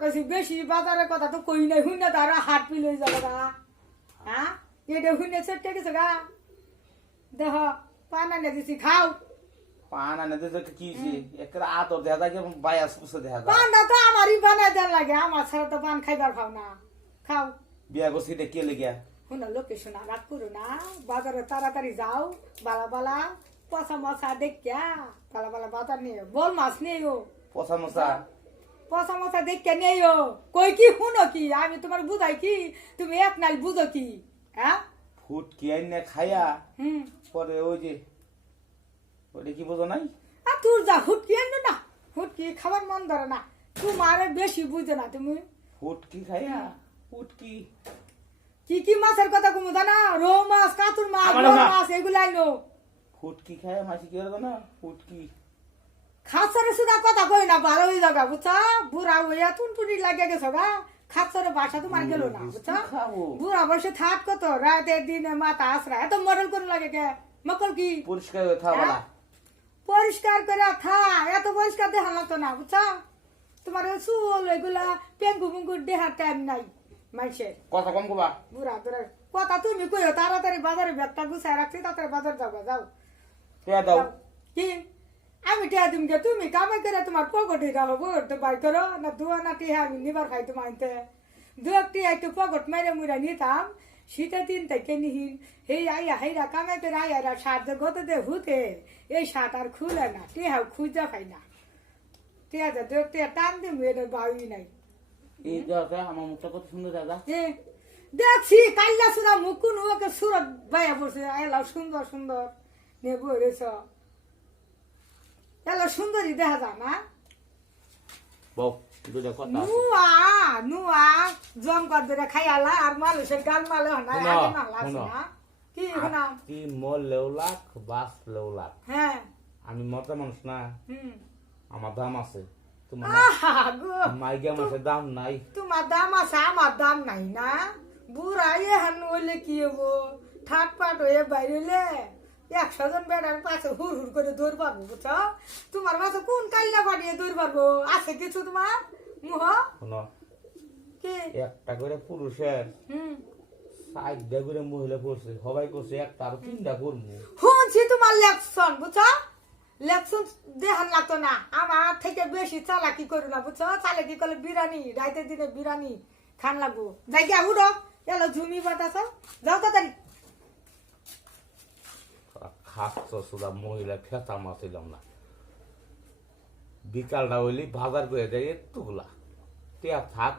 কইছি বেশি বাজারের কথা তো কই নাই হুইনা তার হাত পিলে যাবে গা হ্যাঁ এটা হুইনে সেটে গেছে গা দেখ পানা নে দিছি খাও পান আনে তো কি একটা আতর দেখা যায় বায়াস কুছে দেখা যায় পানটা তো আমারই বানাই দেন লাগে আমার ছাড়া তো পান খাইবার খাও না খাও বিয়া করছি দেখে লেগে শুনো লোকে শোনা রাগ করো না বাজারে তাড়াতাড়ি যাও বালা বালা পচা মশা দেখিয়া বালা বালা বাজার নিয়ে বল মাছ নিয়েও পচা মশা পচা মশা দেখিয়া নিয়েও কই কি শুনো কি আমি তোমার বুঝাই কি তুমি এক নাল বুঝো কি হ্যাঁ ফুট কি আইনে খায়া হুম পরে ওই যে ওটা কি বোঝো নাই আর তোর যা হুটকি আনো না হুটকি খাবার মন ধরে না তোমার বেশি বুঝো না তুমি ফুট কি খায়া ফুট কি কি মাছের কথা কমু জানা রৌ মাছ কাতুর মাছ বড় মাছ এগুলাই নো ফুট কি খায়া মাছি কি হবে না ফুট কি খাসরে সুদা কথা কই না ভালো হয়ে যাবে বুঝছা বুড়া হইয়া টুনটুনি লাগে গেছো গা খাসরে বাসা তোমার গেল না বুঝছা বুড়া বসে থাক কত রাতে দিনে মাথা আসরা এত মডেল করে লাগে কে মকল কি পরিষ্কার হয়ে থাকবা পরিষ্কার করে থা এত পরিষ্কার দেখা লাগতো না বুঝছা তোমার চুল এগুলা পেঙ্গু পেঙ্গু দেহার টাইম নাই মাইসের কথা কম কবা বুড়া তোর কথা তুমি কইও তাড়াতাড়ি বাজারে ব্যাগটা গুছাই রাখছি তাড়াতাড়ি বাজার যাবো যাও পেয়া দাও কি আমি টিয়া দিম গে তুমি কামাই করে তোমার পকেটে রাখবো তো বাই করো না দুয়া না টিয়া আমি নিবার খাই তোমার দু একটি একটু পকেট মেরে মুড়া নিতাম শীতের দিন থেকে নিহিন এই আইয়া হাইরা কামাই করে আইয়ারা সার যে গত দে হুতে এই শার্ট আর খুলে না টিয়া খুঁজা পাই না টিয়া যা দু একটি টান দিম এর বাউই নাই এই দাদা আমার মুখটা কত সুন্দর দাদা দেখছি কাল্লা সুদা মুকুন ওকে সুরত বাইয়া পড়ছে এলাও সুন্দর সুন্দর নেবো রেছ এলো সুন্দরী দেখা যায় না বউ দুটা কথা নুয়া জম কর ধরে খাইয়ালা আর মানুষের গাল মালে হনা আগে না লাগছে না কি হনা কি মল লেউলাক বাস লেউলাক হ্যাঁ আমি মরতে মানুষ না হুম আমার দাম আছে তোমার গো মাইগা মাসে দাম নাই তোমার দাম আছে আমার দাম নাই না বুড়া হান হইলে কি হবো ঠাট পাট হয়ে বাইরেলে 100 জন বেড়ার পাশে হুর হুর করে দৌড় পারবো বুঝছো তোমার পাশে কোন কাল্লা পাঠিয়ে দৌড় পারবো আছে কিছু তোমার মুহ শোনো কি একটা করে পুরুষের হুম 60টা করে মহিলা পড়ছে সবাই করছে একটা আর 3টা করবো শুনছি তোমার লেকশন বুঝছো লেকশন দেহান লাগতো না আমার থেকে বেশি চালাকি করো না বুঝছো চালাকি করলে বিরানি রাইতের দিনে বিরানি খান লাগবো যাই গিয়া উঠো এলো ঝুমি বাতাস যাও তাড়াতাড়ি খাচ্ছ সুদা মহিলা খেতা মাছিলাম না বিকালটা হইলি বাজার করে দেয় এতগুলা টিয়া থাক